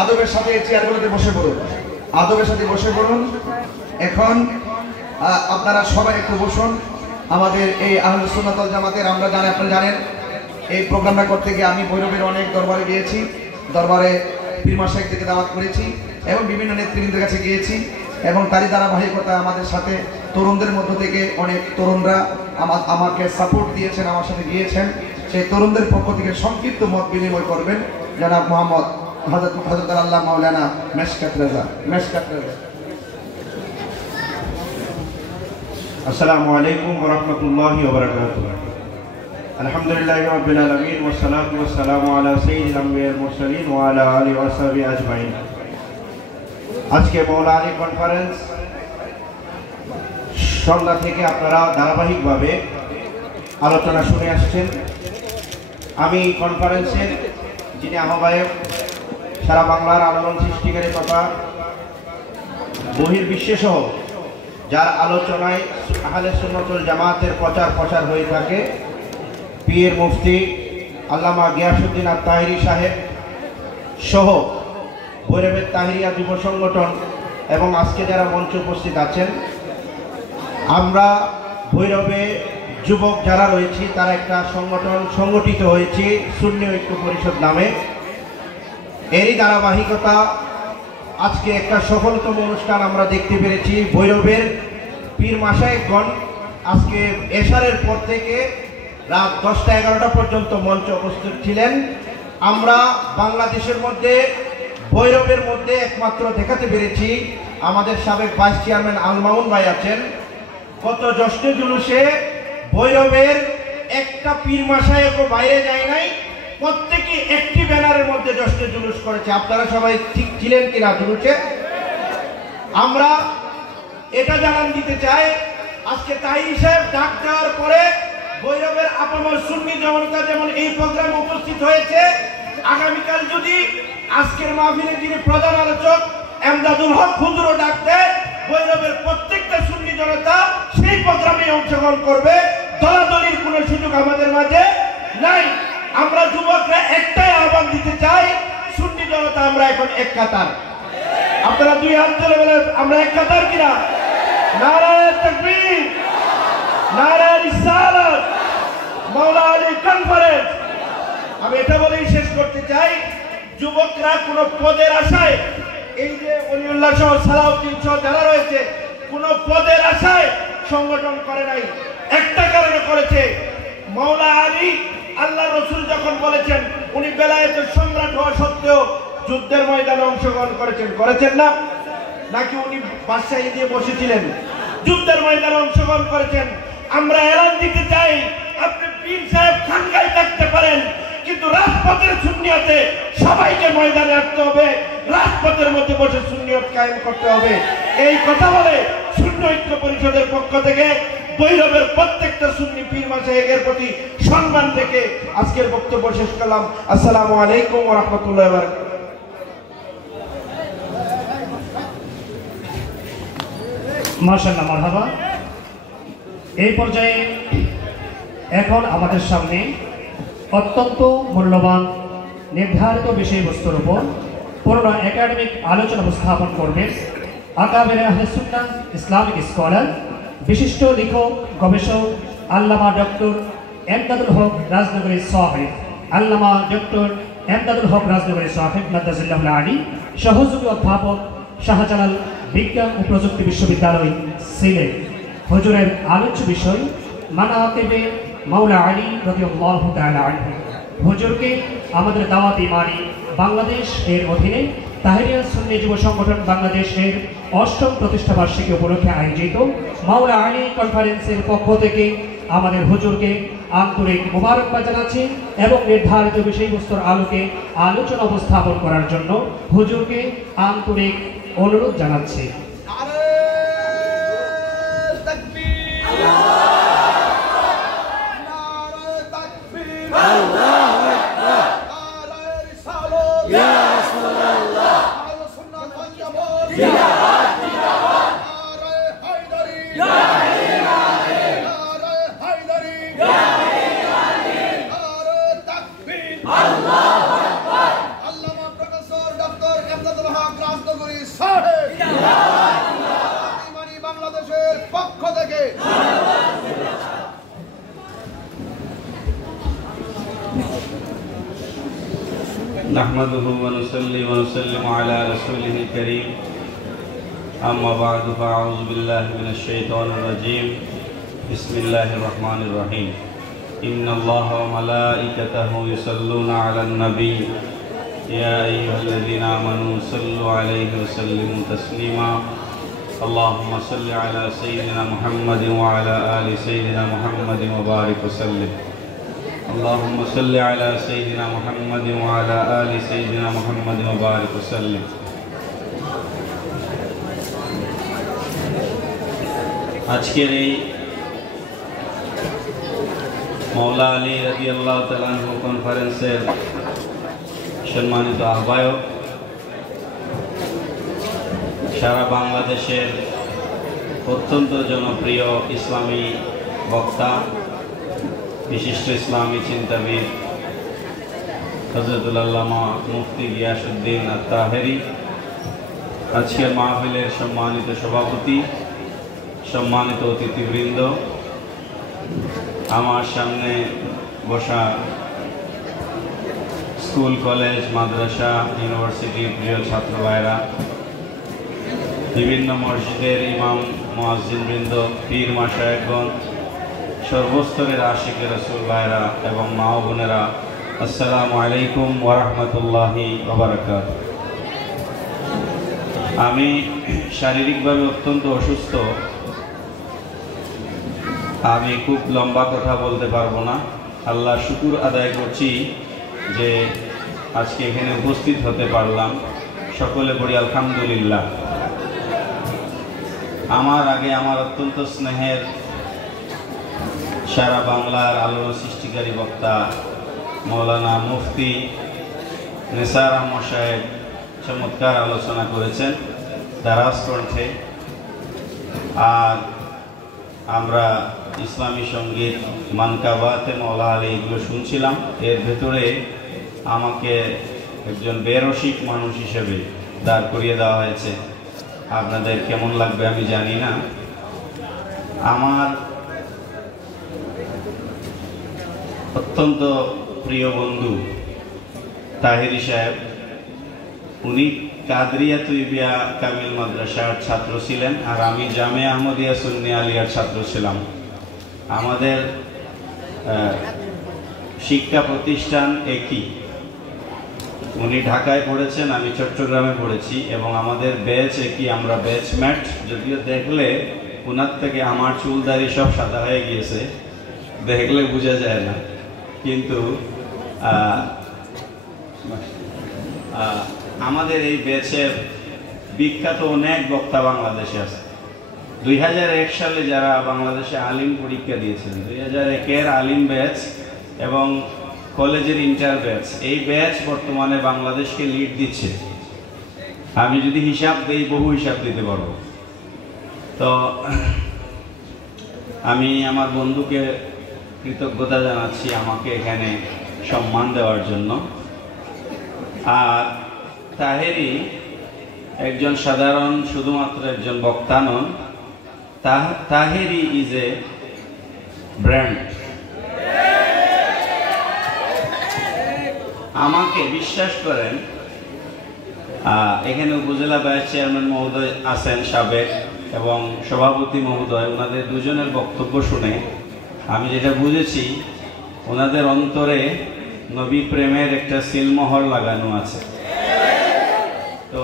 আদবের সাথে চেয়ারগুলোতে বসে পড়ুন, আদবের সাথে বসে পড়ুন। এখন আপনারা সবাই একটু বসুন। আমাদের এই আহলুস সুন্নাত ওয়াল জামাতের আপনারা জানেন এই প্রোগ্রামটা করতে গিয়ে আমি ভৈরবের অনেক দরবারে গিয়েছি, দরবারে পীর মাশায়েখ থেকে দাওয়াত করেছি এবং বিভিন্ন নেতৃবৃন্দের কাছে গিয়েছি এবং তারই ধারাবাহিকতা আমাদের সাথে তরুণদের মধ্য থেকে অনেক তরুণরা আমাকে সাপোর্ট দিয়েছেন, আমার সাথে গিয়েছেন। সেই তরুণদের পক্ষ থেকে সংক্ষিপ্ত মত বিনিময় করবেন জনাব মোহাম্মদ হযরত আল্লাহ মাওলানা মেশকাত রেজা। আসসালামু আলাইকুম ওয়া রাহমাতুল্লাহি ওয়া বারাকাতুহু। আলহামদুলিল্লাহি রাব্বিল আলামিন ওয়া সলাতু ওয়া সালামু আলা সাইয়্যিদিল আমবিয়াল মুরসালিন ওয়া আলা আলিহি ওয়া সাহবিহি আজমাইন। আজকে মাওলা আলী কনফারেন্স সন্ধ্যা থেকে আপনারা ধারাবাহিকভাবে আলোচনা শুনে আসছেন। আমি কনফারেন্সের যিনি আহ্বায়ক, সারা বাংলার আলোড়ন সৃষ্টিকারী তথা বহির্বিশ্বেসহ যার আলোচনায় আহলে সুন্নাত ওয়াল জামাতের প্রচার হয়ে থাকে, পীর মুফতি আল্লামা গিয়াসউদ্দিন আত-তাহেরি সাহেব সহ ভৈরবের তাহেরিয়া যুব সংগঠন এবং আজকে যারা মঞ্চে উপস্থিত আছেন, আমরা ভৈরবে যুবক যারা রয়েছি তারা একটা সংগঠন সংগঠিত হয়েছি সুন্নি ঐক্য পরিষদ নামে। এরই ধারাবাহিকতা আজকে একটা সফলতম অনুষ্ঠান আমরা দেখতে পেরেছি। ভৈরবের পীর মাশায়েখগণ আজকে এশারের পর থেকে রাত 10টা-11টা পর্যন্ত মঞ্চে উপস্থিত ছিলেন। আমরা বাংলাদেশের মধ্যে ভৈরবের মধ্যে একমাত্র দেখাতে পেরেছি, আমাদের সাবেক ভাইস চেয়ারম্যান আল মামুন ভাই আছেন। গত জশ্নে জুলুসে ভৈরবের একটা পীর মাশায়েখও বাইরে যায় নাই, প্রত্যেকে একটি ব্যানারের মধ্যে জশ্নে জুলুস করেছে। আপনারা সবাই ঠিক ছিলেন কিনা জুলুসে? আমরা এটা জানান দিতে চাই, আজকে তাহিরি সাহেব ডাক দেওয়ার পরে ভৈরবের আপামর সুন্নি জনতা যেমন এই প্রোগ্রামে উপস্থিত হয়েছে, আগামীকাল যদি আজকের মাহফিলের যিনি প্রধান আলোচক এমদাদুল হক হুজুরও ডাক দেয়, ভৈরবের প্রত্যেকটা সুন্নি জনতা সেই প্রোগ্রামে অংশগ্রহণ করবে। দলাদলির কোনো সুযোগ আমাদের মাঝে নাই। আমরা যুবকরা একটাই আহ্বান দিতে চাই, সুন্নি জনতা আমরা এখন এক কাতার। আপনারা দুই হাত তুলে বলেন আমরা এক কাতার কিনা? নারায়ে তাকবীর, নারায়ে রিসালাত, মাওলা আলী কনফারেন্স। আমি এটা বলেই শেষ করতে চাই, যুবকরা কোনো পদের আশায়, এই যে ওলিউল্লাহ সহ সালাউদ্দিন সহ যারা রয়েছে, কোনো পদের আশায় সংগঠন করে নাই। একটা কারণে করেছে, মাওলা আলী আল্লাহ রসুল যখন বলেছেন, উনি বেলায়েতের সম্রাট হওয়া সত্ত্বেও যুদ্ধের ময়দানে অংশগ্রহণ করেছেন না? নাকি উনি বাদশাহী দিয়ে বসেছিলেন? যুদ্ধের ময়দানে অংশগ্রহণ করেছেন। আমরা এলান দিতে চাই, আপনি পীর সাহেব খানকায় থাকতে পারেন, কিন্তু রাজপথের সুন্নিয়তে সবাইকে ময়দানে আসতে হবে, রাজপথের মধ্যে বসে সুন্নিয়ত কায়েম করতে হবে। এই কথা বলে সুন্নি ঐক্য পরিষদের পক্ষ থেকে ভৈরবের প্রত্যেকটা সুন্নি পীর মাশায়েখের প্রতি সম্মান থেকে আজকের বক্তব্য শেষ করলাম। আসসালামু আলাইকুম ওয়া রাহমাতুল্লাহি ওয়া বারাকাতুহু। মাশাআল্লাহ, মারহাবা। এই পর্যায়ে এখন আমাদের সামনে অত্যন্ত মূল্যবান নির্ধারিত বিষয়বস্তুর উপর পূর্ণ একাডেমিক আলোচনা উপস্থাপন করবেন আকাবেরে আহলে সুন্নাহ ইসলামিক স্কলার, বিশিষ্ট লেখক গবেষক আল্লামা ডক্টর এমদাদুল হক রাজনগরী সাহেব, আল্লামা ডক্টর এমদাদুল হক রাজনগরী সাহেব মাদ্রাসাতুল আলী, সহযোগী অধ্যাপক শাহজালাল বিজ্ঞান ও প্রযুক্তি বিশ্ববিদ্যালয় সিলেট। হুজুরের আলোচ্য বিষয় মানাকিবে মাওলা আলী রাদিয়াল্লাহু তাআলা আনহু। হুজুরকে আমাদের দাওয়াত ইমানি বাংলাদেশ এর অধীনে তাহেরিয়া সুন্নি যুব সংগঠন বাংলাদেশের 8ম প্রতিষ্ঠা বার্ষিকী উপলক্ষে আয়োজিত মাওলা আলী কনফারেন্সের পক্ষ থেকে আমাদের হুজুরকে আন্তরিক মোবারকবাদ জানাচ্ছি এবং নির্ধারিত বিষয়বস্তুর আলোকে আলোচনা উপস্থাপন করার জন্য হুজুরকে আন্তরিক অনুরোধ জানাচ্ছি। শামসাতুল হক রাজনগরী সাহেব ইমানি বাংলাদেশের পক্ষ থেকে نحمده ونصلي ونسلم على رسوله الكريم أما بعد فأعوذ بالله من الشيطان الرجيم بسم الله الرحمن الرحيم إن الله وملائكته يصلون على النبي يا أيها الذين آمنوا صلوا عليه وسلموا تسليما اللهم صل على سيدنا محمد وعلى آل سيدنا محمد وبارك وسلم اللهم صل على سيدنا محمد وعلى آل سيدنا محمد وبارك وسلم আজকের এই মওলা আলী রাদিয়াল্লাহু তাআলা আনহু কনফারেন্সের সম্মানিত আহ্বায়ক, সারা বাংলাদেশের অত্যন্ত জনপ্রিয় ইসলামী বক্তা, বিশিষ্ট ইসলামী চিন্তাবিদ হযরতুল আল্লামা মুফতি গিয়াসউদ্দিন আত-তাহেরী, আজকের মাহফিলের সম্মানিত সভাপতি, সম্মানিত অতিথিবৃন্দ, আমার সামনে বসা স্কুল, কলেজ, মাদ্রাসা, ইউনিভার্সিটির প্রিয় ছাত্র ভাইরা, বিভিন্ন মসজিদের ইমাম, মুয়াজ্জিনবৃন্দ, পীর মাশায়েখগণ, সর্বস্তরের আশিকে রাসূল ভাইরা এবং মা ও বোনেরা, আসসালামু আলাইকুম ওয়া রাহমাতুল্লাহি ওয়া বারাকাতুহু। আমি শারীরিকভাবে অত্যন্ত অসুস্থ, আমি খুব লম্বা কথা বলতে পারবো না। আল্লাহ শুকর আদায় করছি যে আজকে এখানে উপস্থিত হতে পারলাম। সকলে পড়ি আলহামদুলিল্লাহ। আমার আগে আমার অত্যন্ত স্নেহের সারা বাংলার আলোড়ন সৃষ্টিকারী বক্তা মৌলানা মুফতি নিসার আহমদ সাহেব চমৎকার আলোচনা করেছেন দারাজ কণ্ঠে। আর আমরা ইসলামী সঙ্গীত, মানকাবাতে মওলা আলী এগুলো শুনছিলাম। এর ভেতরে আমাকে একজন বেরসিক মানুষ হিসেবে দাঁড় করিয়ে দেওয়া হয়েছে। আপনাদের কেমন লাগবে আমি জানি না। আমার অত্যন্ত প্রিয় বন্ধু তাহেরী সাহেব, উনি কাদরিয়া তুইবিয়া কামিল মাদ্রাসার ছাত্র ছিলেন, আর আমি জামিয়া আহমদিয়া সুন্নি আলিয়ার ছাত্র ছিলাম। আমাদের শিক্ষা প্রতিষ্ঠান একই। উনি ঢাকায় পড়েছেন, আমি চট্টগ্রামে পড়েছি, এবং আমাদের ব্যাচ একই, আমরা ব্যাচমেট। যদিও দেখলে ওনার থেকে আমার চুলদারি সব সাদা হয়ে গিয়েছে, দেখলে বোঝা যায় না, কিন্তু আমাদের এই ব্যাচের বিখ্যাত অনেক বক্তা বাংলাদেশে আছে। 2001 সালে যারা বাংলাদেশে আলিম পরীক্ষা দিয়েছেন, 2001-এর আলিম ব্যাচ এবং কলেজের ইন্টার ব্যাচ, এই ব্যাচ বর্তমানে বাংলাদেশকে লিড দিচ্ছে। আমি যদি হিসাব দেই, বহু হিসাব দিতে পারবো। তো আমি আমার বন্ধুকে কৃতজ্ঞতা জানাচ্ছি আমাকে এখানে সম্মান দেওয়ার জন্য। আর তাহেরী একজন সাধারণ শুধুমাত্র একজন বক্তা নন, তাহেরী ইজ এ ব্র্যান্ড। আমাকে বিশ্বাস করেন, এখানে উপজেলা ভাইস চেয়ারম্যান মহোদয় আছেন সাবেক, এবং সভাপতি মহোদয়, ওনাদের দুজনের বক্তব্য শুনে আমি যেটা বুঝেছি, ওনাদের অন্তরে নবী প্রেমের একটা সিলমোহর লাগানো আছে। তো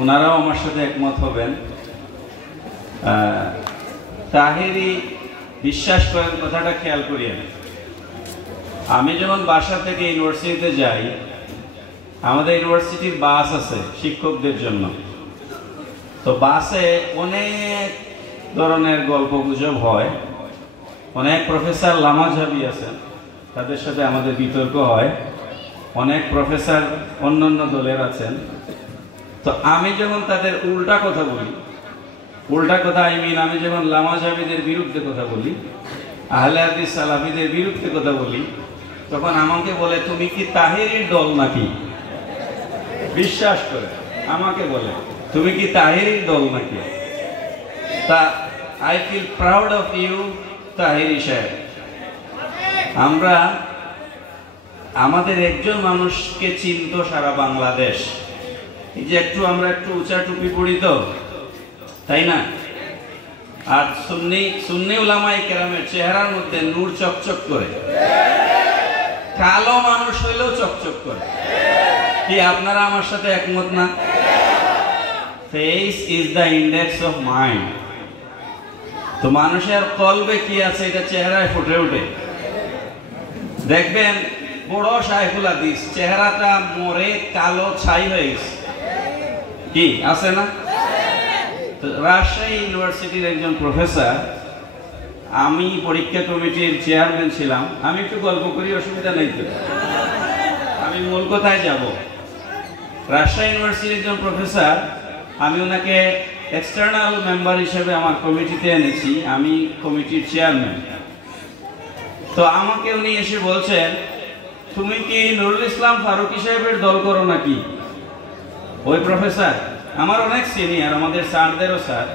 ওনারাও আমার সাথে একমত হবেন। তাহেরী বিশ্বাস করেন, কথাটা খেয়াল করিয়েন, আমি যখন বাসা থেকে ইউনিভার্সিটিতে যাই, আমাদের ইউনিভার্সিটির বাস আছে শিক্ষকদের জন্য। তো বাসে অনেক ধরনের গল্প গুজব হয়, অনেক প্রফেসর লামাঝাবি আছেন, তাদের সাথে আমাদের বিতর্ক হয়, অনেক প্রফেসর অন্যান্য দলের আছেন। তো আমি যখন তাদের উল্টা কথা বলি, উল্টা কথা আমি যখন লামাঝাবিদের বিরুদ্ধে কথা বলি, আহলে হাদিস সালাফিদের বিরুদ্ধে কথা বলি, তখন আমাকে বলে তুমি কি তাহেরীর দল নাকি? বিশ্বাস করে আমাকে বলে তুমি কি তাহেরির দল নাকি? তা I feel proud of you Taheri সাহেব। আমরা আমাদের একজন মানুষকে চিনত সারা বাংলাদেশ। এই যে আমরা একটু উঁচা টুপি পড়ি তো, তাই না? আর সুন্নি উলামায়ে কেরামের চেহারার মধ্যে নূর চকচক করে, কালো মানুষ হইলেও চকচক করে। কি আপনারা আমার সাথে একমত না? Face is the index of mind. তো মানুষের কলবে কি আছে এটা চেহারায় ফুটে ওঠে। দেখবেন বড় শাইখুল হাদিস চেহারাটা মরে কালো ছাই হয়ে গেছে, কি আছে না? রাজশাহী ইউনিভার্সিটির একজন প্রফেসর, আমি পরীক্ষা কমিটির চেয়ারম্যান ছিলাম। আমি একটু গল্প করি, অসুবিধা নেই তো? আমি মূল কথায় যাব। রাজশাহী ইউনিভার্সিটির একজন প্রফেসর, আমি ওনাকে এক্সটার্নাল মেম্বার হিসেবে আমার কমিটিতে এনেছি, আমি কমিটির চেয়ারম্যান। তো আমাকে উনি এসে বলছেন, তুমি কি নুরুল ইসলাম ফারুকী সাহেবের দল করো নাকি? ওই প্রফেসর আমার অনেক সিনিয়র, আমাদের স্যারদেরও স্যার।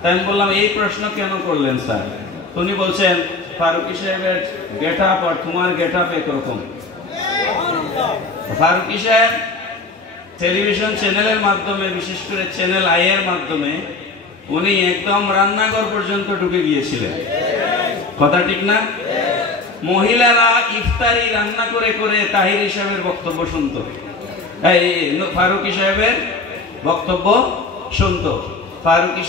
তাই আমি বললাম এই প্রশ্ন কেন করলেন স্যার? উনি বলছেন ফারুকী সাহেবের গেট আপ আর তোমার গেট আপ একরকম। ফারুকী সাহেব টেলিভিশন চ্যানেলের মাধ্যমে, বিশেষ করে চ্যানেল আই এর মাধ্যমে উনি একদম রান্নাঘর পর্যন্ত ঢুকে গিয়েছিলেন। কথা ঠিক না? মহিলারা ইফতারি রান্না করে করে তাহিরি সাহেবের বক্তব্য শুনত, এই ফারুকী সাহেবের বক্তব্য শুনত। ফারুকী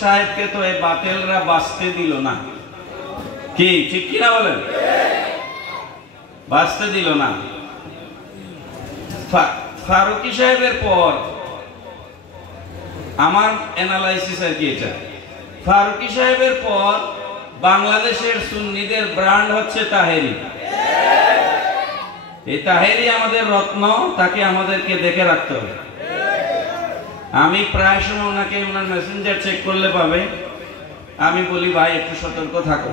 সাহেবকে তো এই বাতেলরা বাঁচতে দিল না, কি ঠিক কিনা বলেন? বাঁচতে দিল না। ফারুকী সাহেবের পর আমার অ্যানালাইসিস আর কি, এটা ফারুকী সাহেবের পর বাংলাদেশের সুন্নিদের ব্র্যান্ড হচ্ছে তাহেরি। এই তাহেরি আমাদের রত্ন, তাকে আমাদেরকে দেখে রাখতে হবে। আমি প্রায় সময় ওনাকে ওনার মেসেঞ্জার চেক করলে পাবে, আমি বলি ভাই একটু সতর্ক থাকো।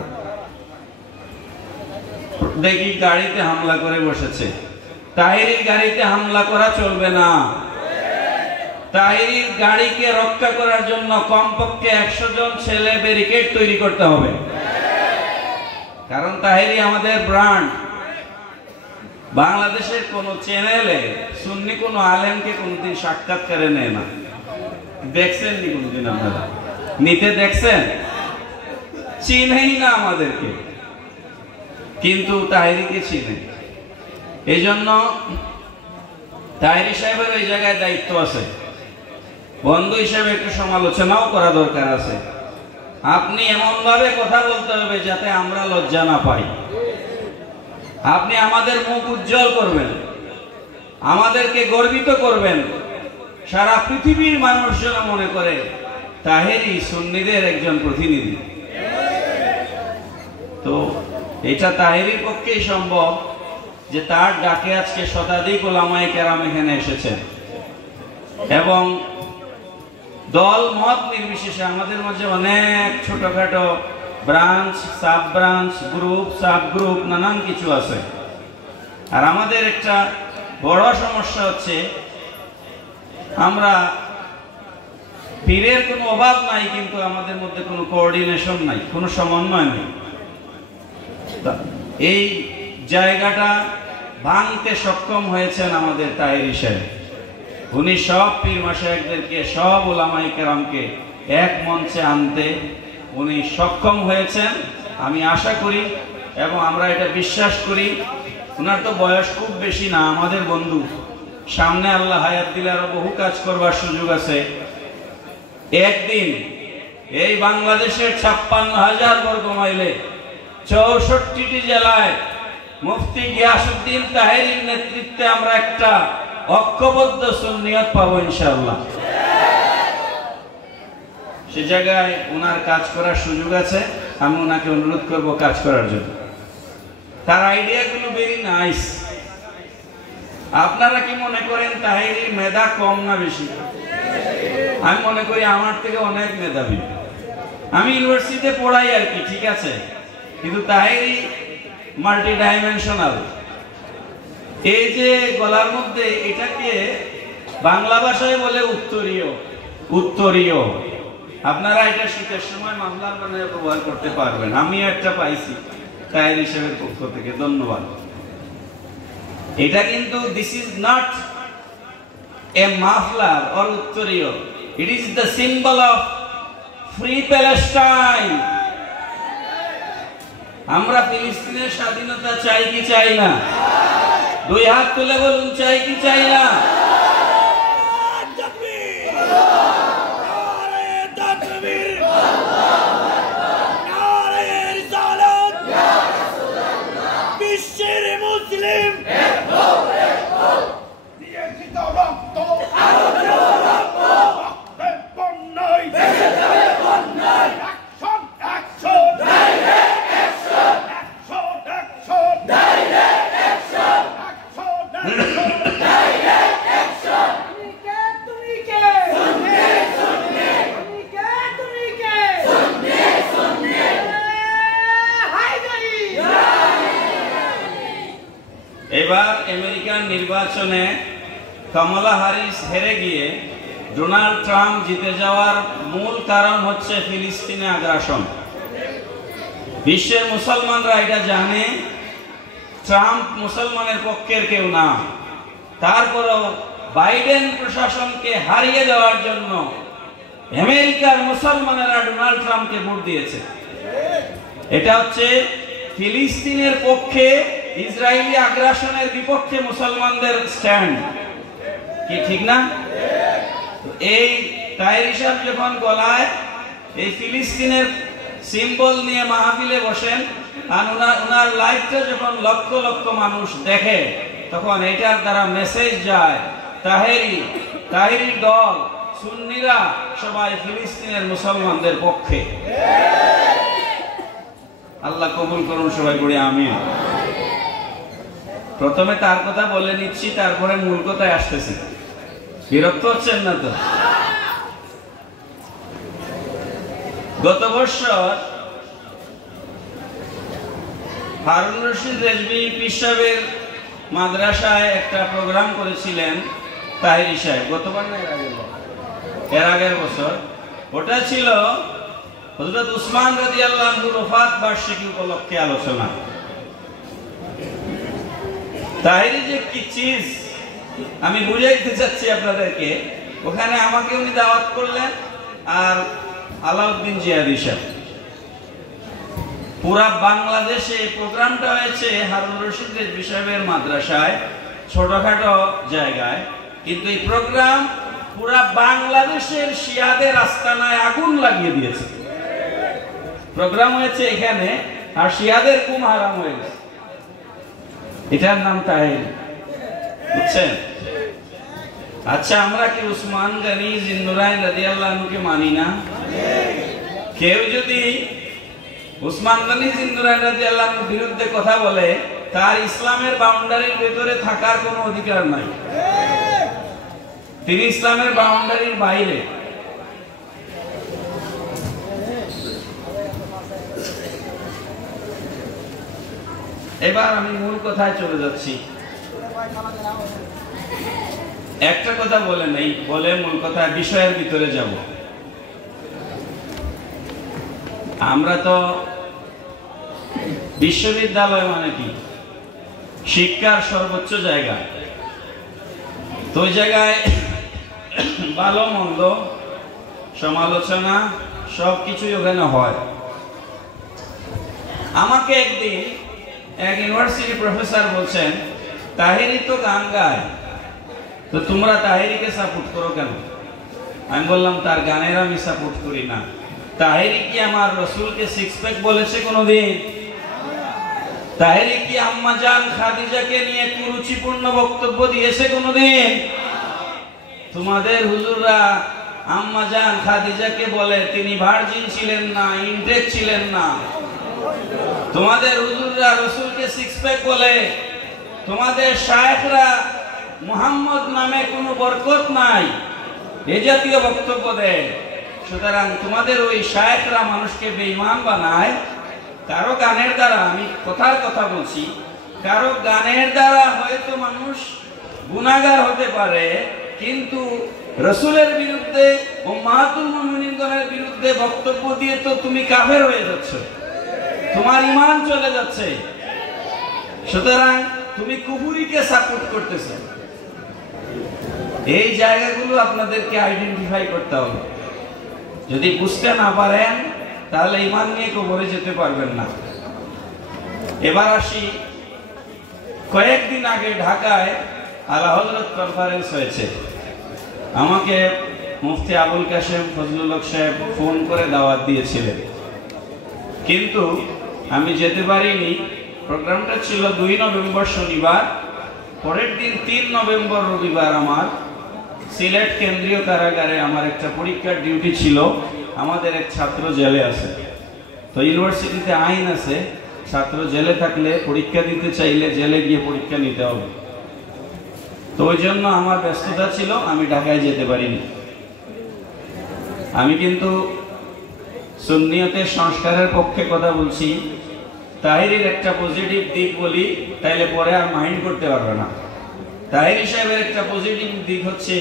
দেখি গাড়িতে হামলা করে বসেছে। তাহেরির গাড়িতে হামলা করা চলবে না। তাহেরির গাড়িকে রক্ষা করার জন্য কমপক্ষে 100 জন ছেলে ব্যারিকেড তৈরি করতে হবে, কারণ তাহেরি আমাদের ব্র্যান্ড। বাংলাদেশের কোন চ্যানেলে সুন্নি কোন আলেমকে কোনদিন সাক্ষাৎকারে নেয় না। দেখছেন নি কোনদিন? আপনারা নিতে দেখছেন? চিনেই না আমাদেরকে, কিন্তু তাহেরিকে চিনে। এই জন্য তাহেরি সাহেবের ওই জায়গায় দায়িত্ব আছে। বন্ধু হিসেবে একটু সমালোচনাও করা দরকার আছে। আপনি এমন ভাবে কথা বলতে হবে যাতে আমরা লজ্জা না পাই। আপনি আমাদের মুখ উজ্জ্বল করবেন, আমাদেরকে গর্বিত করবেন। সারা পৃথিবীর মানুষ যেন মনে করে তাহেরি সুন্নিদের একজন প্রতিনিধি। তো এটা তাহেরির পক্ষেই সম্ভব যে তার ডাকে আজকে শতাধিক উলামায়ে কেরাম এখানে এসেছেন, এবং দল মত নির্বিশেষে আমাদের মাঝে অনেক ছোটখাটো branch, sub branch, group, sub group, নানান কিছু আছে। আর আমাদের একটা বড় সমস্যা হচ্ছে আমরা পীরের কোনো অভাব নাই, কিন্তু আমাদের মধ্যে কোনো কোঅর্ডিনেশন নাই, কোনো সমন্বয় নেই। এই জায়গাটা ভাঙতে সক্ষম হয়েছেন আমাদের তাহেরি সাহেব। উনি সব পীর মাশায়েখদেরকে, সব উলামায়ে কেরামকে এক মঞ্চে আনতে উনি সক্ষম হয়েছেন। আমি আশা করি এবং আমরা এটা বিশ্বাস করি, ওনার তো বয়স খুব বেশি না, আমাদের বন্ধু, সামনে আল্লাহ হায়াত দিলে আরো বহু কাজ করবার সুযোগ আছে। একদিন এই বাংলাদেশের 56,000 বর্গ মাইলে 64টি জেলায় মুফতি গিয়াসউদ্দিন তাহেরির নেতৃত্বে আমরা একটা ঐক্যবদ্ধ সুন্নিয়ত পাবো ইনশাআল্লাহ। সে জায়গায় ওনার কাজ করার সুযোগ আছে। আমি ওনাকে অনুরোধ করব কাজ করার জন্য। তার আইডিয়াগুলো ভেরি নাইস। আপনারা কি মনে করেন তাহেরির মেধা কম না বেশি? আমি মনে করি আমার থেকে অনেক মেধাবী। আমি ইউনিভার্সিটিতে পড়াই আর কি, ঠিক আছে, কিন্তু তাহেরি মাল্টি ডাইমেনশনাল। এই যে গলার মধ্যে এটাকে বাংলা ভাষায় বলে উত্তরীয়। উত্তরীয় আপনারা এটা শীতের সময় মাফলার বানিয়ে ব্যবহার করতে পারবেন। আমিও একটা পাইছি তাহের হিসেবের পক্ষ থেকে, ধন্যবাদ। এটা কিন্তু this is not a muffler or উত্তরীয়, it is the symbol of free Palestine. আমরা ফিলিস্তিনের স্বাধীনতা চাই কি চাই না? দুই হাত তুলে বলুন, চাই কি চাই না? বিশ্বের মুসলিম এবার আমেরিকান নির্বাচনে কমলা হ্যারিস হেরে গিয়ে ডোনাল্ড ট্রাম্প জিতে যাওয়ার মূল কারণ হচ্ছে ফিলিস্তিনে আগ্রাসন। বিশ্বের মুসলমানরা এটা জানে ট্রাম্প মুসলমানের পক্ষের কেউ না, তারপরও বাইডেন প্রশাসনকে হারিয়ে দেওয়ার জন্য আমেরিকার মুসলমানেরা ডোনাল্ড ট্রাম্পকে ভোট দিয়েছে। এটা হচ্ছে ফিলিস্তিনের পক্ষে, ইসরায়েলি আগ্রাসনের বিপক্ষে মুসলমানদের স্ট্যান্ড। কি ঠিক না? এই তাহের সাহেব যখন গলায় এই ফিলিস্তিনের সিম্বল নিয়ে মাহফিলে বসেন আর ওনার লাইভটা যখন লক্ষ লক্ষ মানুষ দেখে, তখন এটার দ্বারা মেসেজ যায় তাহেরি দল সুন্নিরা সবাই ফিলিস্তিনের মুসলমানদের পক্ষে। আল্লাহ কবুল করুন সবাই করে আমিন। প্রথমে তার কথা বলে নিচ্ছি, তারপরে মূল কথায় আসতেছি। বিরক্ত হচ্ছেন না তো? গত বছর হারুন রশিদ রেজভী পীর সাহেবের মাদ্রাসায় একটা প্রোগ্রাম করেছিলেন তাহেরি সাহেব। গতবার না এর আগের বছর। ওটা ছিল হযরত উসমান রাদিয়াল্লাহু আনহুর ওফাত বার্ষিকী উপলক্ষে আলোচনা। তাহেরি যে কি চিজ আমি বুঝাইতে চাচ্ছি আপনাদেরকে। ওখানে আমাকে উনি দাওয়াত করলেন আর আলাউদ্দিন জিয়াদি সাহেব। পুরা বাংলাদেশে প্রোগ্রামটা হয়েছে হারুন রশিদ রেজভী সাহেবের মাদ্রাসায়, ছোটখাটো জায়গায়, কিন্তু এই প্রোগ্রাম পুরা বাংলাদেশের শিয়াদের আস্তানায় আগুন লাগিয়ে দিয়েছে। প্রোগ্রাম হয়েছে এখানে আর শিয়াদের কুম হারাম হয়ে গেছে। এটার নাম তাহেরি, বুঝছেন? আচ্ছা, আমরা কি উসমান গনি জিন্নুরাইন রাদিয়াল্লাহু আনহুকে মানি না? কেউ যদি উসমান গনি জিন্নুরাইন রাদিয়াল্লাহু আনহুর বিরুদ্ধে কথা বলে, তার ইসলামের বাউন্ডারির ভিতরে থাকার কোনো অধিকার নাই। তিনি ইসলামের বাউন্ডারির বাইরে। এবার আমি মূল কথায় চলে যাচ্ছি। একটা কথা বলে নেই, বলে মূল কথা বিষয়ের ভিতরে যাব। আমরা তো বিশ্ববিদ্যালয় মানে কি শিক্ষার সর্বোচ্চ জায়গা, তো ওই জায়গায় ভালো মন্দ সমালোচনা সবকিছুই ওখানে হয়। আমাকে একদিন এক ইউনিভার্সিটি প্রফেসর বলছেন, তাহেরি তো গান গায়, তো তোমরা তাহেরিকে সাপোর্ট করো কেন? আমি বললাম, তার গানের আমি সাপোর্ট করি না। তাহেরি কি আমার রসুলকে সিক্স প্যাক বলেছে কোনোদিন? তাহেরি কি আম্মা জান খাদিজাকে নিয়ে কুরুচিপূর্ণ বক্তব্য দিয়েছে কোনোদিন? তোমাদের হুজুররা আম্মা জান খাদিজাকে বলে তিনি ভার্জিন ছিলেন না, ইনটেক ছিলেন না। তোমাদের হুজুররা রসুলকে সিক্স প্যাক বলে। তোমাদের শায়েখরা মুহাম্মদ নামে কোনো বরকত নাই, এ জাতীয় বক্তব্য দেয়। সুতরাং তোমাদের ওই শায়েখরা মানুষকে বেঈমান বানায়। কারো গানের দ্বারা, আমি কথার কথা বলছি, কারো গানের দ্বারা হয়তো মানুষ গুনাহগার হতে পারে, কিন্তু রাসূলের বিরুদ্ধে উম্মাহাতুল মুমিনিনগণের বিরুদ্ধে বক্তব্য দিয়ে তো তুমি কাফের হয়ে যাচ্ছ, তোমার ঈমান চলে যাচ্ছে। সুতরাং তুমি কুফরিকে সাপোর্ট করতেছো। এই জায়গাগুলো আপনাদেরকে আইডেন্টিফাই করতে হবে। যদি বুঝতে না পারেন তাহলে ঈমান নিয়ে কবরে যেতে পারবেন না। এবার আসি, কয়েকদিন আগে ঢাকায় আলা হযরত কনফারেন্স হয়েছে। আমাকে মুফতি আবুল কাশেম ফজলুল হক সাহেব ফোন করে দাওয়াত দিয়েছিলেন, কিন্তু আমি যেতে পারিনি। প্রোগ্রামটা ছিল 2 নভেম্বর শনিবার, পরের দিন 3 নভেম্বর রবিবার আমার সিলেট কেন্দ্রীয় কারাগারে আমার একটা পরীক্ষার ডিউটি ছিল। আমাদের এক ছাত্র জেলে আছে, তো ইউনিভার্সিটিতে আইন আছে, ছাত্র জেলে থাকলে পরীক্ষা দিতে চাইলে জেলে গিয়ে পরীক্ষা নিতে হবে। তো ওই জন্য আমার ব্যস্ততা ছিল, আমি ঢাকায় যেতে পারিনি। আমি কিন্তু সুন্নিয়তের সংস্কারের পক্ষে কথা বলছি। তাহিরির একটা পজিটিভ দিক বলি, তাইলে পরে আর মাইন্ড করতে পারবে না। তাহিরি সাহেবের একটা পজিটিভ দিক হচ্ছে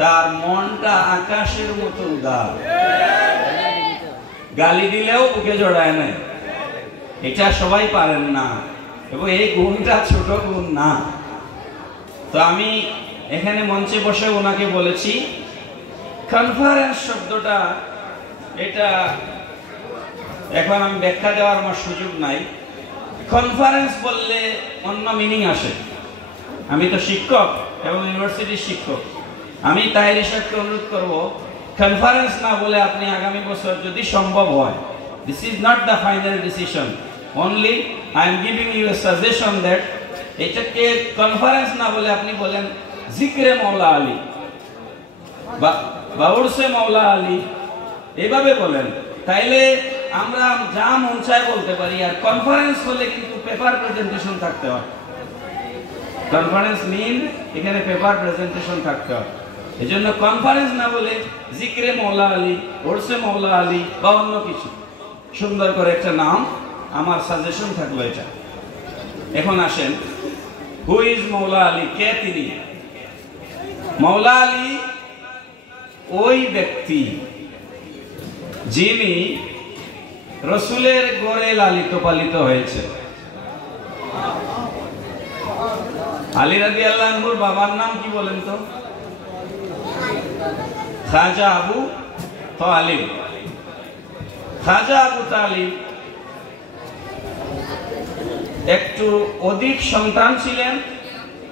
তার মনটা আকাশের মতো উদার, গালি দিলেও বুকে জড়ায় না। এটা সবাই পারেন না, এবং এই গুণটা ছোট গুণ না। তো আমি এখানে মঞ্চে বসে ওনাকে বলেছি, কনফারেন্স শব্দটা এটা এখন আমি ব্যাখ্যা দেওয়ার আমার সুযোগ নাই। কনফারেন্স বললে অন্য মিনিং আসে। আমি তো শিক্ষক এবং ইউনিভার্সিটির শিক্ষক। আমি তাহিরি সাহেবকে অনুরোধ করব, কনফারেন্স না বলে আপনি আগামী বছর যদি সম্ভব হয়, this is not the final decision, only I am giving you a suggestion that এটাকে কনফারেন্স না বলে আপনি বলেন জিক্রে মওলা আলী বা উরসে মওলা আলী, এভাবে বলেন। তাইলে আমরা যা মন চায় বলতে পারি। আর কনফারেন্স হলে কিন্তু পেপার প্রেজেন্টেশন থাকতে হয়। কনফারেন্স মিন এখানে পেপার প্রেজেন্টেশন থাকতে হয়। এই জন্য কনফারেন্স না বলে জিক্রে মওলা আলী, উরসে মওলা আলী বা অন্য কিছু সুন্দর করে একটা নাম, আমার সাজেশন থাকলো এটা। এখন আসেন, হু ইজ মওলা আলী? কে তিনি? মওলা আলী ওই ব্যক্তি যিনি রসুলের গড়ে লালিত পালিত হয়েছে। আলী রাদিয়াল্লাহু আনহুর বাবার নাম কি বলেন তো? খাজা আবু তালিব। খাজা আবু তালিব একটু অধিক সন্তান ছিলেন,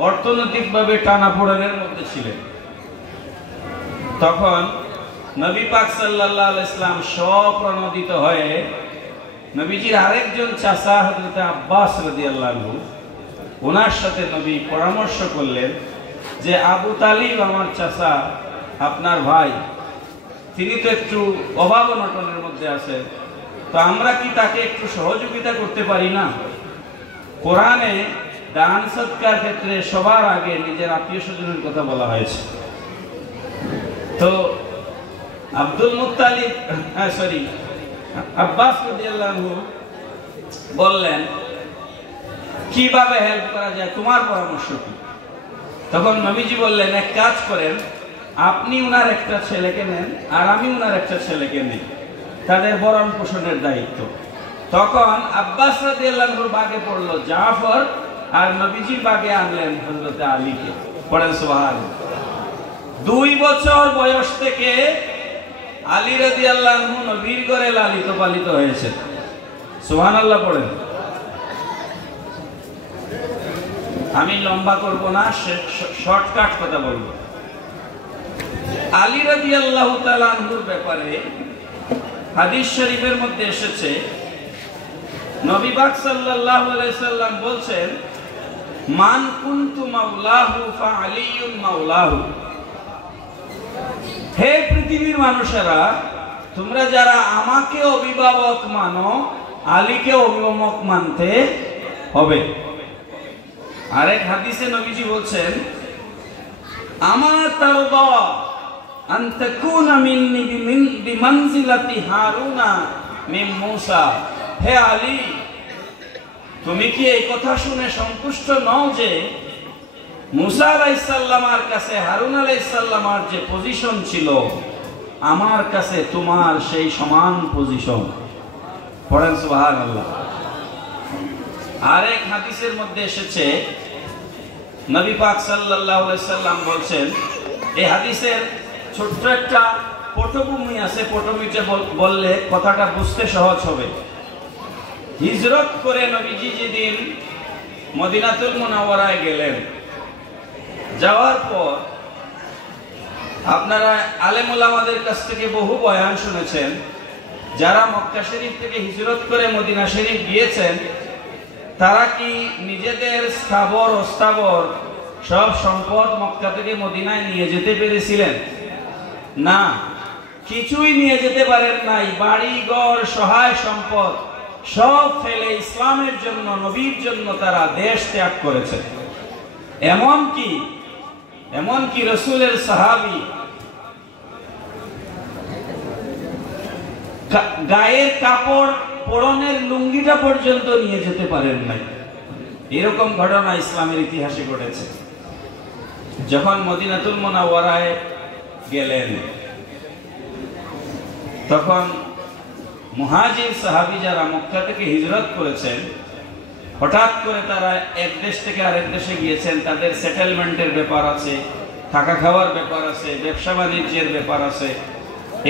অর্থনৈতিকভাবে টানাপোড়েনের মধ্যে ছিলেন। তখন নবী পাক সাল্লাল্লাহু আলাইহি সাল্লাম স্বপ্রণোদিত হয়ে নবীজির আরেকজন চাচা হযরত আব্বাস রাদিয়াল্লাহু আনহু, ওনার সাথে নবী পরামর্শ করলেন যে আবু তালিব আমার চাচা, আপনার ভাই, তিনি তো একটু অভাব অনটনের মধ্যে আছেন, তো আমরা কি তাকে একটু সহযোগিতা করতে পারি না? কোরআনে দান সৎকার ক্ষেত্রে সবার আগে নিজের আত্মীয় স্বজনের কথা বলা হয়েছে। তো আব্দুল মুত্তালিব আব্বাস রাদিয়াল্লাহু আনহু বললেন, কিভাবে হেল্প করা যায়, তোমার পরামর্শ কি? তখন নবীজি বললেন, এক কাজ করেন, আপনি উনার একটা ছেলেকে নেন আর আমি উনার একটা ছেলেকে নেই, তাদের ভরণ পোষণের দায়িত্ব। তখন আব্বাস রাদিয়াল্লাহু আনহুর বাগে পড়লো জাফর, আর নবীজির বাগে আনলেন হযরত আলীকে। পড়েন সুবহানাল্লাহ। 2 বছর বয়স থেকে আলী রাদিয়াল্লাহু আনহু নবীর ঘরে লালিত পালিত হয়েছে। সুবহানাল্লাহ পড়েন। আমি লম্বা করব না, শর্টকাট কথা বলবো। আলী রাদিয়াল্লাহু তাআলা আনহুর ব্যাপারে হাদিস শরীফের মধ্যে এসেছে, নবী পাক সাল্লাল্লাহু আলাইহি সাল্লাম বলছেন, মান কুনতু মাওলাহু ফা আলিয়ুন মাওলাহু। হে পৃথিবীর মানুষেরা, তোমরা যারা আমাকে অভিভাবক মানো, আলীকে অভিভাবক মানতে হবে। আরেক হাদিসে নবীজি বলছেন, আমা তারদা আন তাকুনা মিন্নি বিমানজিলাতি হারুনা মিন মূসা। হে আলী, তুমি কি এই কথা শুনে সন্তুষ্ট নও যে মুসা আলাইহিস সালামের কাছে হারুন আলাইহিস সালামের যে পজিশন ছিল, আমার কাছে তোমার সেই সমান পজিশন। পড়েন সুবহানাল্লাহ। আরেক হাদিসের মধ্যে এসেছে, নবী পাক সাল্লাল্লাহু আলাইহি সাল্লাম বলছেন, এই হাদিসের ছোট্ট একটা পটভূমি আছে, পটভূমিতে বললে কথাটা বুঝতে সহজ হবে। হিজরত করে নবীজি যেদিন মদিনাতুল মুনাওয়ারায় গেলেন, যাওয়ার পর আপনারা আলেম ওলামাদের কাছ থেকে বহু বয়ান শুনেছেন, যারা মক্কা শরীফ থেকে হিজরত করে মদিনা শরীফ গিয়েছেন, তারা কি নিজেদের স্থাবর অস্থাবর সব সম্পদ মক্কা থেকে মদিনায় নিয়ে যেতে পেরেছিলেন? না, কিছুই নিয়ে যেতে পারেন নাই। বাড়ি ঘর সহায় সম্পদ সব ফেলে ইসলামের জন্য, নবীর জন্য তারা দেশ ত্যাগ করেছে। এমনকি রাসূলের সাহাবী গায়ের কাপড় পরনের লুঙ্গিটা পর্যন্ত নিয়ে যেতে পারেন নাই। এরকম ঘটনা ইসলামের ইতিহাসে ঘটেছে। যখন মদিনাতুল মুনাওয়ারায় গেলেন, তখন মুহাজির সাহাবী যারা মক্কা থেকে হিজরত করেছেন, হঠাৎ করে তারা এক দেশ থেকে আরেক দেশে গিয়েছেন, তাদের সেটেলমেন্টের ব্যাপার আছে, থাকা খাওয়ার ব্যাপার আছে, ব্যবসা বাণিজ্যের ব্যাপার আছে,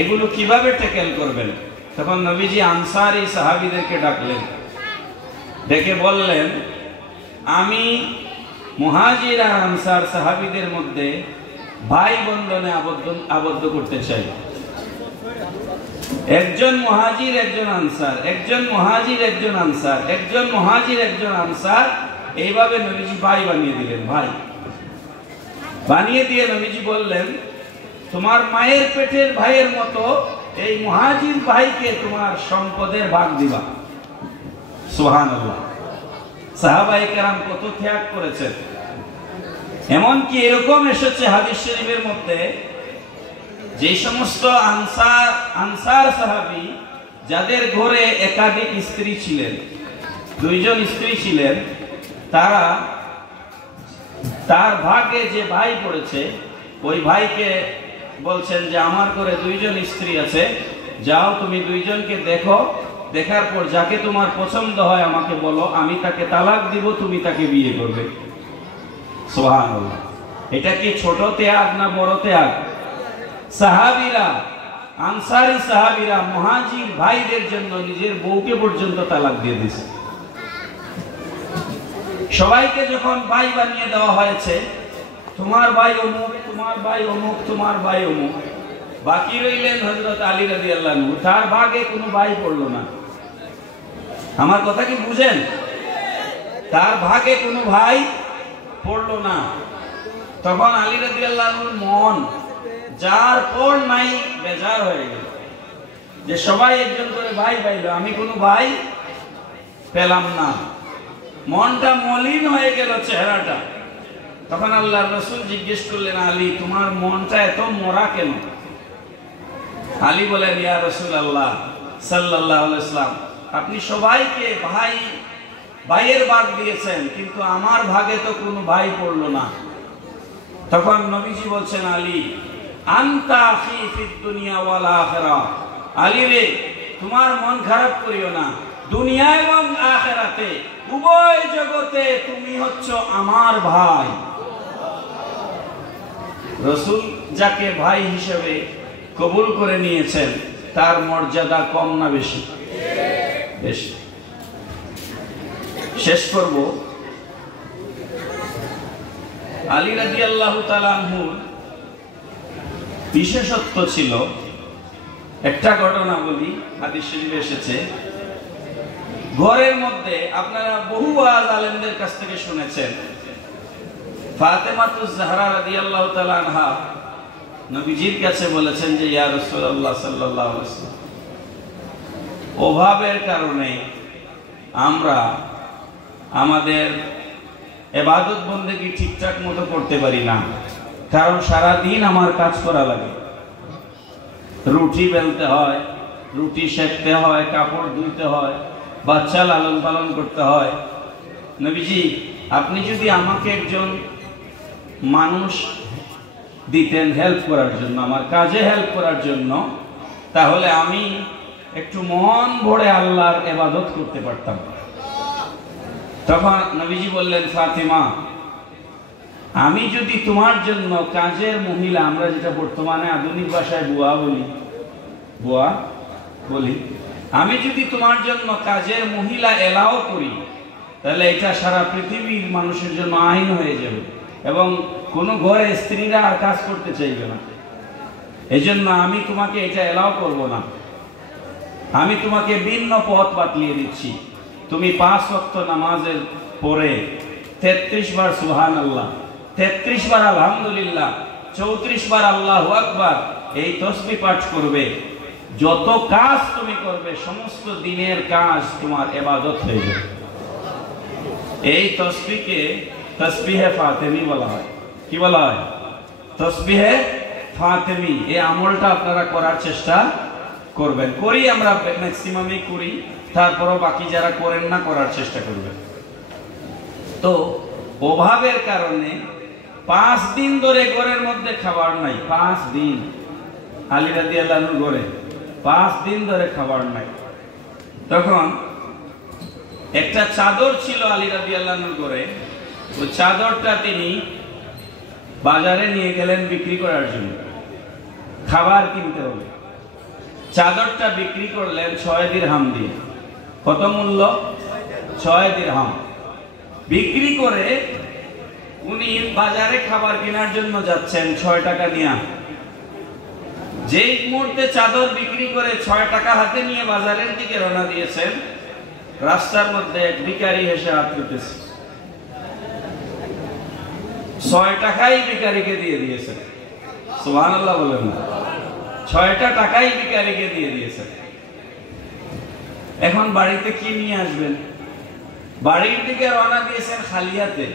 এগুলো কিভাবে ট্যাকেল করবেন? তখন নবীজি আনসারি সাহাবীদেরকে ডাকলেন, ডেকে বললেন, আমি মুহাজির আর আনসার সাহাবীদের মধ্যে ভাই বন্ধনে আবদ্ধ করতে চাই। একজন মুহাজির একজন আনসার, একজন মুহাজির একজন আনসার, একজন মুহাজির একজন আনসার, এইভাবে নবীজি ভাই বানিয়ে দিলেন। ভাই বানিয়ে দিয়ে নবীজি বললেন, তোমার মায়ের পেটের ভাইয়ের মতো এই মুহাজির ভাইকে তোমার সম্পদের ভাগ দিবা। সুবহানাল্লাহ। সাহাবায়ে কেরাম কত ত্যাগ করেছেন। এমনকি এরকম এসেছে হাদিস শরীফের মধ্যে, যে সমস্ত আনসার সাহাবী যাদের ঘরে একাধিক স্ত্রী ছিলেন, দুইজন স্ত্রী ছিলেন, তার ভাগে যে ভাই পড়েছে, ওই ভাইকে বলছেন যে আমার ঘরে দুইজন স্ত্রী আছে, যাও তুমি দুইজনকে দেখো, দেখার পর যাকে তোমার পছন্দ হয় আমাকে বলো, আমি তাকে তালাক দিব, তুমি তাকে বিয়ে করবে। সুবহানাল্লাহ। এটা কি ছোট ত্যাগ না বড় ত্যাগ? সাহাবীরা, আনসারী সাহাবীরা মুহাজির ভাইদের জন্য নিজের বউকে পর্যন্ত তালাক দিয়ে দিয়েছে। সবাইকে যখন ভাই বানিয়ে দেওয়া হয়েছে, তোমার ভাই অমুক, তোমার ভাই অমুক, তোমার ভাই অমুক, বাকি রইলেন হযরত আলী রাদিয়াল্লাহু আনহু, তার ভাগে কোনো ভাই পড়লো না। আমার কথা কি বুঝেন? তার ভাগে কোনো ভাই পড়লো না। তখন আলী রাদিয়াল্লাহু আনহুর মন যার পর নাই বেজার হয়ে গেল, যে সবাই একজন করে ভাই পাইলো, আমি কোনো ভাই পেলাম না। মনটা মলিন হয়ে গেল, চেহারাটা। তখন আল্লাহর রাসূল জিজ্ঞেস করলেন, আলী তোমার মনটা এত মরা কেন? আলী বলেন, ইয়া রাসূলুল্লাহ সাল্লাল্লাহু আলাইহি ওয়াসাল্লাম, আপনি সবাইকে ভাইয়ের ভাগ দিয়েছেন, কিন্তু আমার ভাগে তো কোনো ভাই পড়লো না। তখন নবীজি বলছেন, আলী আনতা আখি ফিদ দুনিয়া ওয়াল আখিরাহ, আলী রে তোমার মন খারাপ করিও না, দুনিয়া এবং আখিরাতে উভয় জগতে তুমি হচ্ছ আমার ভাই। রাসূল যাকে ভাই হিসেবে কবুল করে নিয়েছেন, তার মর্যাদা কম না বেশি? বেশি। শেষ করব, আলী রাদিয়াল্লাহু তাআলা আনহুর বিশেষত্ব ছিল, একটা ঘটনা বলি, হাদিস শরীফে এসেছে। ঘরের মধ্যে আপনারা বহু ওয়াজ আলেমদের কাছ থেকে শুনেছেন, ফাতেমাতুজ জাহরা রাদিয়াল্লাহু তাআলা আনহা নবীজির কাছে বলেছেন যে, ইয়া রাসূলুল্লাহ সাল্লাল্লাহু আলাইহি ওয়াসাল্লাম, অভাবের কারণে আমরা আমাদের ইবাদত বন্দেগী ঠিকঠাক মতো করতে পারি না, কারণ সারা দিন আমার কাজ করা লাগে, রুটি বেলতে হয়, রুটি সেকতে হয়, কাপড় ধুইতে হয়, বাচ্চা লালন পালন করতে হয়। নবীজি আপনি যদি আমাকে একজন মানুষ দিতেন হেল্প করার জন্য, আমার কাজে হেল্প করার জন্য, তাহলে আমি একটু মন ভরে আল্লাহর ইবাদত করতে পারতাম। তখন নবীজি বললেন, ফাতিমা, আমি যদি তোমার জন্য কাজের মহিলা, আমরা যেটা বর্তমানে আধুনিক ভাষায় বুয়া বলি, আমি যদি তোমার জন্য কাজের মহিলা এলাও করি, তাহলে এটা সারা পৃথিবীর মানুষের জন্য আইন হয়ে যাবে এবং কোনো ঘরে স্ত্রীরা আর কাজ করতে চাইবে না। এই জন্য আমি তোমাকে এটা এলাও করব না। আমি তোমাকে ভিন্ন পথ বাতলিয়ে দিচ্ছি। তুমি 5 ওয়াক্ত নামাজের পরে 33 বার সুবহানাল্লাহ, 33 বার আলহামদুলিল্লাহ, 34 বার আল্লাহু আকবার এই তাসবিহ পাঠ করবে। যত কাজ তুমি করবে সমস্ত দিনের কাজ তোমার ইবাদত হয়ে যাবে। এই তাসবিহকে তাসবিহে ফাতেমি বলা হয়। কি বলা হয়? তাসবিহে ফাতেমি। এই আমলটা আপনারা করার চেষ্টা করবেন। করি আমরা, ম্যাক্সিমামই করি, তারপরও বাকি যারা করেন না করার চেষ্টা করবেন। তো অভাবের কারণে 5 দিন ধরে ঘরের মধ্যে খাবার নাই। 5 দিন আলী রাদিয়াল্লাহু আনহু ঘরে 5 দিন ধরে খাবার নাই। তখন একটা চাদর ছিল আলী রাদিয়াল্লাহু আনহু ঘরে। ওই চাদরটা তিনি বাজারে নিয়ে গেলেন বিক্রি করার জন্য, খাবার কিনতে হবে। চাদরটা বিক্রি করলেন 6 দিরহাম দিয়ে। কত মূল্য? 6 দিরহাম। বিক্রি করে উনি বাজারে খাবার কেনার জন্য যাচ্ছেন 6 টাকা নিয়ে। যেই মুহূর্তে চাদর বিক্রি করে 6 টাকা হাতে নিয়ে বাজারের দিকে রওনা দিয়েছেন, রাস্তার মধ্যে এক ভিখারি এসে হাত তুলতেছে। 6 টাকাই ভিখারিকে দিয়ে দিয়েছেন। সুবহানাল্লাহ বলেন না? 6টা টাকাই ভিখারিকে দিয়ে দিয়েছেন। এখন বাড়িতে কি নিয়ে আসবেন? বাড়ির দিকে রওনা দিয়েছেন খালি হাতে।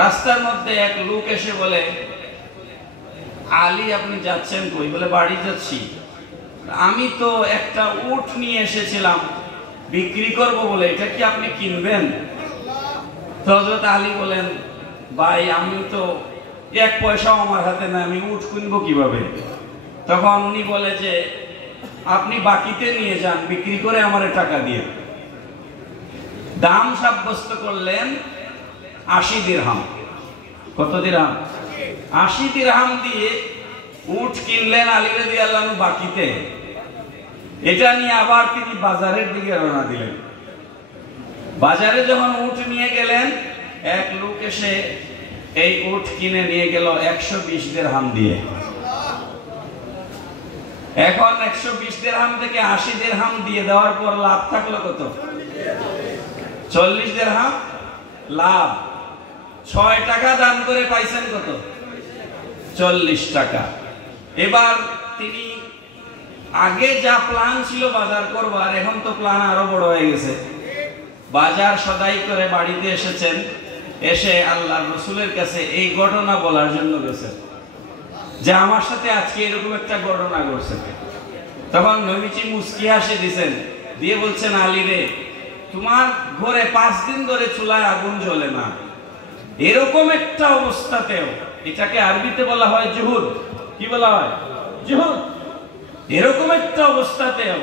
রাস্তার মধ্যে এক লোক এসে বলে, আলী আপনি যাচ্ছেন কই? বলে বাড়ি যাচ্ছি। আমি তো একটা উট নিয়ে এসেছিলাম বিক্রি করব বলে, এটা কি আপনি কিনবেন? তো হযরত আলী বলেন, ভাই আমি তো 1 পয়সাও আমার হাতে না, আমি উট কিনবো কিভাবে? তখন উনি বলে যে আপনি বাকিতে নিয়ে যান, বিক্রি করে আমারে টাকা দিয়ে। দাম সাব্যস্ত করলেন 80 দিরহাম। কত দিরহাম? 80 দিরহাম দিয়ে উট কিনলেন আলী রাদিয়াল্লাহু আনহু বাকিতে। এটা নিয়ে আবার তিনি বাজারের দিকে রওনা দিলেন। বাজারে যখন উট নিয়ে গেলেন, এক লোক এসে এই উট কিনে নিয়ে গেল 120 দিরহাম দিয়ে। এখন 120 দিরহাম থেকে 80 দিরহাম দিয়ে দেওয়ার পর লাভ থাকলো কত? 40 দিরহাম লাভ। 6 টাকা দান করে পাইছেন কত? 40 টাকা। এবার তিনি আগে যা প্ল্যান ছিল বাজার করবার, এখন তো প্ল্যান আরো বড় হয়ে গেছে। বাজার সদাই করে বাড়িতে এসেছেন, এসে আল্লাহর রাসূলের কাছে এই ঘটনা বলার জন্য গেছেন যে আমার সাথে আজকে এরকম একটা ঘটনা ঘটছে। তখন নবীজি মুস্কি হাসি দিয়েছেন, দিয়ে বলছেন, আলী রে, তোমার ঘরে 5 দিন ধরে চুলায় আগুন জ্বলে না, এরকম একটা অবস্থাতেও, এটাকে আরবিতে বলা হয় জুহুদ। কি বলা হয়? জুহুদ। এরকম একটা অবস্থাতেও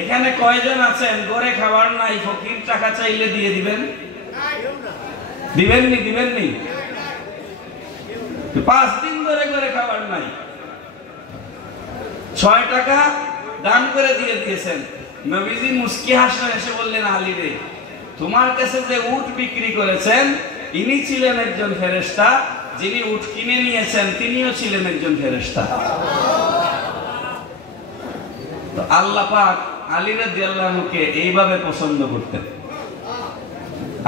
এখানে কয়জন আছেন ঘরে খাবার নাই, ফকির টাকা চাইলে দিয়ে দিবেন? দিবেননি? দিবেননি? 5 দিন ধরে ঘরে খাবার নাই, 6 টাকা দান করে দিয়ে দিয়েছেন। নবীজি মুস্কি হাসলেন, এসে বললেন, আলী রে, তোমার কাছে যে উট বিক্রি করেছেন ইনি ছিলেন একজন ফেরেশতা, যিনি উট কিনে নিয়েছেন তিনিও ছিলেন একজন ফেরেশতা। তো আল্লাহ পাক আলী রাদিয়াল্লাহু আনহুকে এইভাবে পছন্দ করতেন।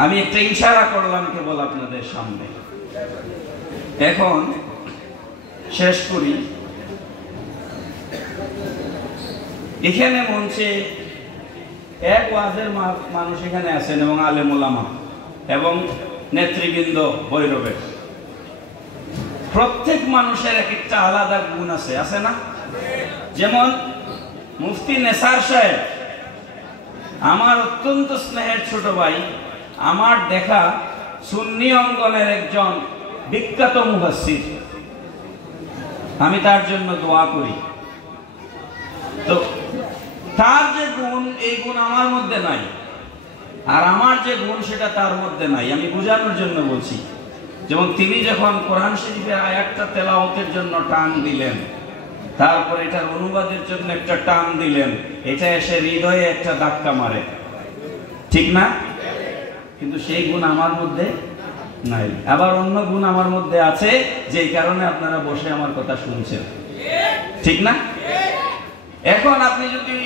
আমি একটা ইশারা করলাম কেবল আপনাদের সামনে। এখন শেষ করি। এখানে মঞ্চে এক ওয়াজের মানুষ এখানে আছেন এবং আলেম ওলামা এবং নেতৃবৃন্দ ভৈরবের। প্রত্যেক মানুষের এক একটা আলাদা গুণ আছে, আছে না? যেমন মুফতি নেসার সাহেব আমার অত্যন্ত স্নেহের ছোট ভাই, আমার দেখা সুন্নি অঙ্গনের একজন বিখ্যাত মুফাসসির, আমি তার জন্য দোয়া করি। তো তার যে গুণ, এই গুণ আমার মধ্যে নাই, আর আমার যে গুণ সেটা তার মধ্যে নাই। আমি বোঝানোর জন্য বলছি। যেমন তিনি যখন কোরআন শরীফের আয়াতটা তেলাওয়াতের জন্য টান দিলেন, তারপর এটার অনুবাদের জন্য একটা টান দিলেন, এটা এসে হৃদয়ে একটা ধাক্কা মারে, ঠিক না? কিন্তু সেই গুণ আমার মধ্যে নাই। আবার অন্য গুণ আমার মধ্যে আছে, যেই কারণে আপনারা বসে আমার কথা শুনছেন, ঠিক না? এখন আপনি যদি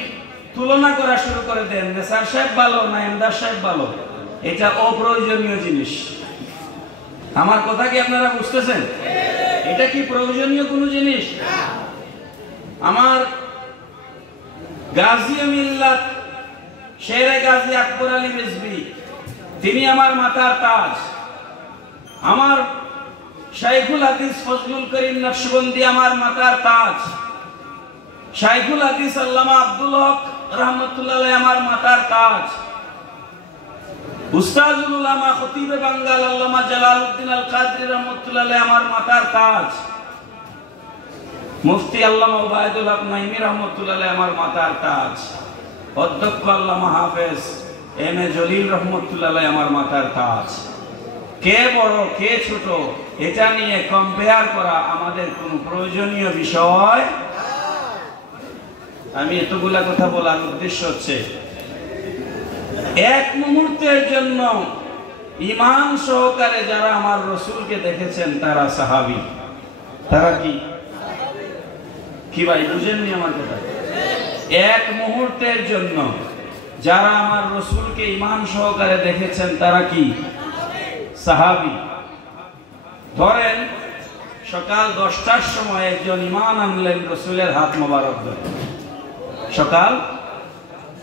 তুলনা করা শুরু করে দেন, নেসার সাহেব ভালো না এমদাদ সাহেব ভালো, এটা অপ্রয়োজনীয় জিনিস। আমার কথা কি আপনারা বুঝতেছেন? এটা কি প্রয়োজনীয় কোনো জিনিস? আমার গাজী মিল্লাত শেরে গাজী আকবর আলী রিজভী, তিনি আমার মাথার তাজ। আমার শাইখুল হাদিস ফজলুল করিম নকশবন্দি আমার মাথার তাজ। শাইখুল হাদিস আল্লামা আব্দুল হক রহমতুল্লাহ আলাইহি আমার মাথার তাজ। উস্তাজুল উলামা খতিবে বাঙ্গাল আল্লামা জালালউদ্দিন আল কাদরি রহমতুল্লাহ আলাইহি আমার মাথার তাজ। মুফতি আল্লামা উবাইদুল হক নাইমি রহমতুল্লাহ আলাইহি আমার মাথার তাজ। অধ্যক্ষ আল্লামা হাফেজ এম এ জলিল রহমতুল্লাহ আলাইহি আমার মাথার তাজ। কে বড় কে ছোট এটা নিয়ে কম্পেয়ার করা আমাদের কোনো প্রয়োজনীয় বিষয়। আমি এতগুলা কথা বলার উদ্দেশ্য হচ্ছে, এক মুহূর্তের জন্য ঈমান সহকারে যারা আমার রাসূলকে দেখেছেন তারা সাহাবী। তারা কি ভাই বুঝেননি আমার কথা? এক মুহূর্তের জন্য যারা আমার রাসূলকে ঈমান সহকারে দেখেছেন তারা কি? সাহাবী। ধরেন সকাল 10টার সময় একজন ঈমান আনলেন রাসূলের হাত মোবারক ধরে। সকাল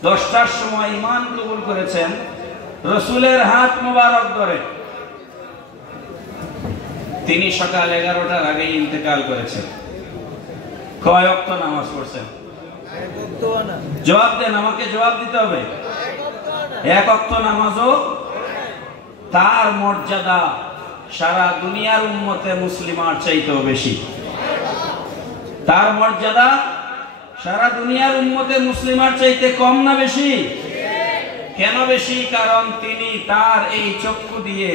10টার সময় ঈমান কবুল করেছেন রাসূলের হাত মোবারক ধরে। তিনি সকাল 11টার আগে ইন্তেকাল করেছেন। কয় ওয়াক্ত নামাজ পড়ছেন? জবাব দেন, আমাকে জবাব দিতে হবে। এক ওয়াক্ত নামাজও তার মর্যাদা সারা দুনিয়ার উম্মতে মুসলিমার চাইতেও বেশি। তার মর্যাদা সারা দুনিয়ার উম্মতে মুসলিমার চাইতে কম না বেশি? কেন বেশি? কারণ তিনি তার এই চক্ষু দিয়ে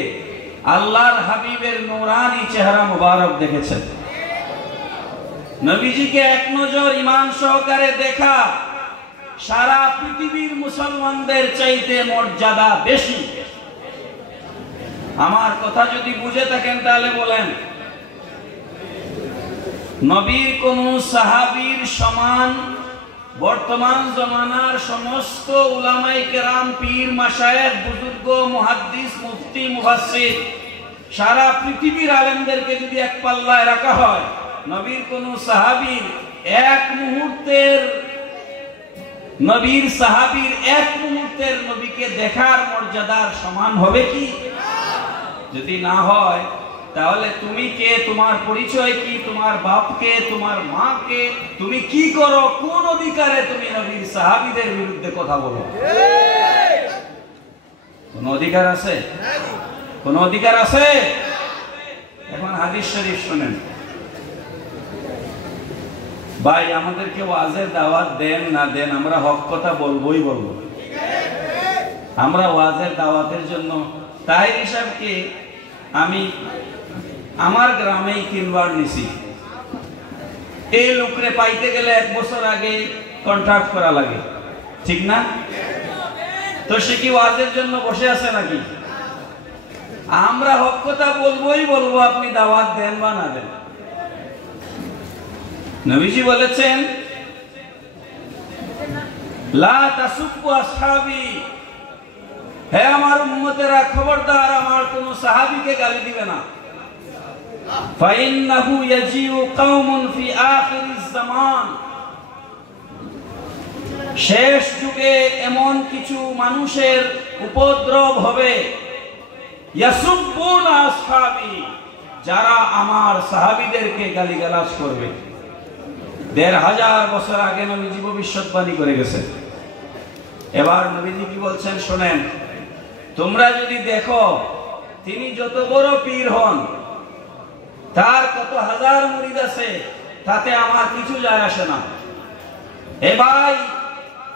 আল্লাহর হাবিবের নূরানি চেহারা মুবারক দেখেছেন। নবীজিকে এক নজর ঈমান সহকারে দেখা সারা পৃথিবীর মুসলমানদের চাইতে মর্যাদা বেশি। আমার কথা যদি বুঝে থাকেন তাহলে বলেন, নবীর কোন সাহাবীর সমান বর্তমান জমানার সমস্ত উলামায়ে কেরাম, পীর, মাশায়েখ, বুজুর্গ, মুহাদ্দিস, মুফতি, মুফাসসির, সারা পৃথিবীর আলেমদেরকে যদি এক পাল্লায় রাখা হয়, নবীর কোন সাহাবীর এক মুহূর্তের নবীকে দেখার মর্যাদার সমান হবে কি? যদি না হয় তাহলে তুমি কে, তোমার পরিচয় কি, তোমার বাপকে, তোমার মাকে, তুমি কি করো, কোন অধিকারে তুমি নবীর সাহাবীদের বিরুদ্ধে কথা বলো? কোন অধিকার আছে? কোন অধিকার আছে? এখন হাদিস শরীফ শুনেন ভাই, আমাদেরকে ওয়াজের দাওয়াত দেন না দেন, আমরা হক কথা বলবোই বলবো। আমরা ওয়াজের দাওয়াতের জন্য তাহির সাহেবকে আমি আমার গ্রামেই কিনবার নিছি। এই লোকরে পাইতে গেলে 1 বছর আগে কন্ট্রাক্ট করা লাগে, ঠিক না? তো সে কি ওয়াজের জন্য বসে আছে নাকি? আমরা হক কথা বলবোই বলবো, আপনি দাওয়াত দেন বা না দেন। নবীজি বলেছেন, লা তাসুব্বু আসহাবি, হে আমার উম্মতেরা খবরদার আমার কোন সাহাবীকে গালি দিবে না। ফাইন্নাহু ইয়াজিউ কওমুন ফি আখিরিজ জামান, শেষ যুগে এমন কিছু মানুষের উপদ্রব হবে, ইয়াসুব্বুনা আসহাবি, যারা আমার সাহাবীদেরকে গালিগালাজ করবে। 1500 বছর আগে নবীজি ভবিষ্যৎবাণী করে গেছেন। এবার নবীজি কি বলছেন শোনেন, তোমরা যদি দেখো তিনি যত বড় পীর হন, তার কত হাজার মুরিদ আছে, তাতে আমার কিছু যায় আসে না। এ ভাই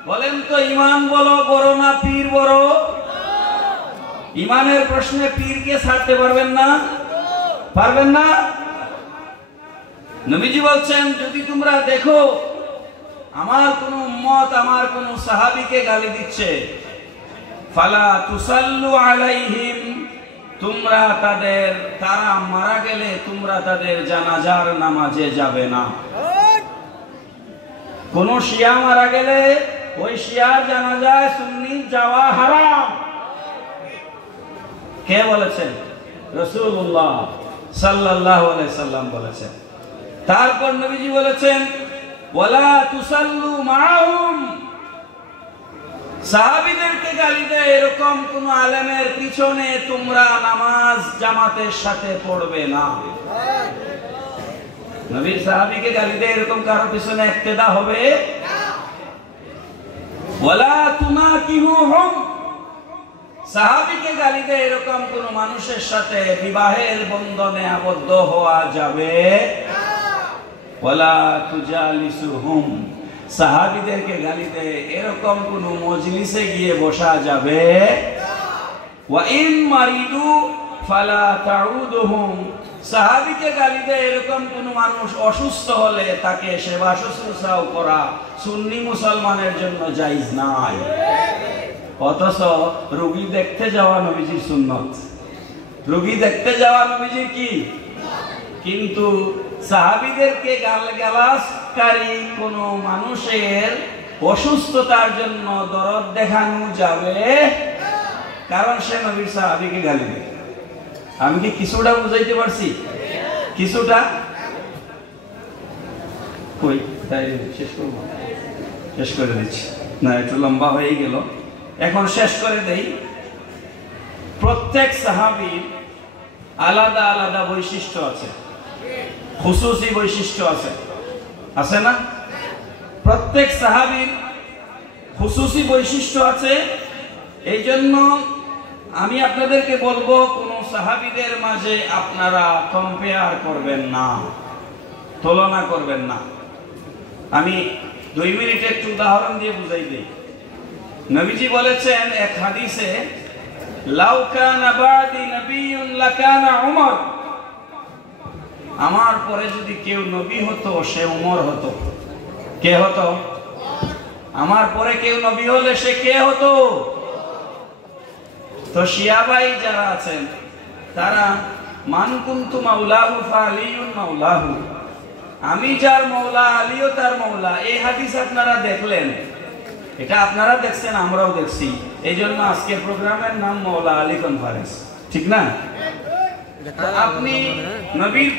বলেন তো, ইমান বলো বড় না পীর বড়? ইমানের প্রশ্নে পীরকে ছাড়তে পারবেন না, পারবেন না। নবীজি বলছেন, যদি তোমরা দেখো আমার কোন উম্মত আমার কোন সাহাবীকে গালি দিচ্ছে, ফালা তুসাল্লু আলাইহিম, তোমরা তারা মারা গেলে তোমরা তাদের জানাজার নামাজে যাবে না। কোন শিয়া মারা গেলে ওই শিয়ার জানাজায় সুন্নি যাওয়া হারাম। কে বলেছেন? রাসূলুল্লাহ সাল্লাল্লাহু আলাইহি সাল্লাম বলেছেন। তারপর নবীজি বলেছেন, ওয়ালা তুসাল্লু মাআহুম, সাহাবীদেরকে গালি দেয় এরকম কোন আলেমের পিছনে তোমরা নামাজ জামাতের সাথে পড়বে না। নবীর সাহাবীকে গালি দেয় এরকম কারো পিছনে ইক্তেদা হবে না। ওয়ালা তুনাকিহুহুম, সাহাবীকে গালি দেয় এরকম কোন মানুষের সাথে বিবাহের বন্ধনে আবদ্ধ হওয়া যাবে না। ওয়ালা তুজালিসুহুম, সাহাবীদেরকে গালি দেয় এরকম কোন মজলিসে গিয়ে বসা যাবে না। ওয়া ইন মারিদু ফালা তাউদুহুম, সাহাবীকে গালি দেয় এরকম কোন মানুষ অসুস্থ হলে তাকে সেবা শুশ্রূষাও করা সুন্নি মুসলমানের জন্য জায়েজ নাই। অথচ রোগী দেখতে যাওয়া নবীজির সুন্নত, রোগী দেখতে যাওয়া নবীজির কি? কিন্তু সাহাবীদেরকে গালাগালাজকারী কোন মানুষের অসুস্থতার জন্য দরদ দেখানো যাবে না, কারণ সে নবীর সাহাবীকে গালি দেয়। আমি কি কিছুটা বুঝাইতে পারছি? কিছুটা কই তাই শেষ করব, শেষ করে দিচ্ছি না, একটু লম্বা হয়ে গেল, এখন শেষ করে দেই। প্রত্যেক সাহাবীর আলাদা আলাদা বৈশিষ্ট্য আছে, খুসুসি বৈশিষ্ট্য আছে, আছে না? প্রত্যেক সাহাবীর খুসুসি বৈশিষ্ট্য আছে। এই জন্য আমি আপনাদেরকে বলবো, কোন সাহাবীদের মাঝে আপনারা কম্পেয়ার করবেন না, তুলনা করবেন না। আমি 2 মিনিটে একটু উদাহরণ দিয়ে বুঝাই দিই। নবীজি বলেছেন এক হাদিসে, লাউ কানা বাদি নবিয়্যুন লাকানা উমর, আমার পরে যদি কেউ নবী হতো সে উমর হতো। কে হতো? আমার পরে কেউ নবী হলে সে কে হতো? তো শিয়া ভাই যারা আছেন তারা মান কুনতু মাওলাহু ফালিয়ুন মাওলাহু, আমি যার মওলা আলীও তার মওলা। এই হাদিস আপনারা দেখলেন, এটা আপনারা দেখছেন, আমরাও দেখছি। এই জন্য আজকের প্রোগ্রামের নাম মাওলা আলী কনফারেন্স, ঠিক না? আপনি নবীর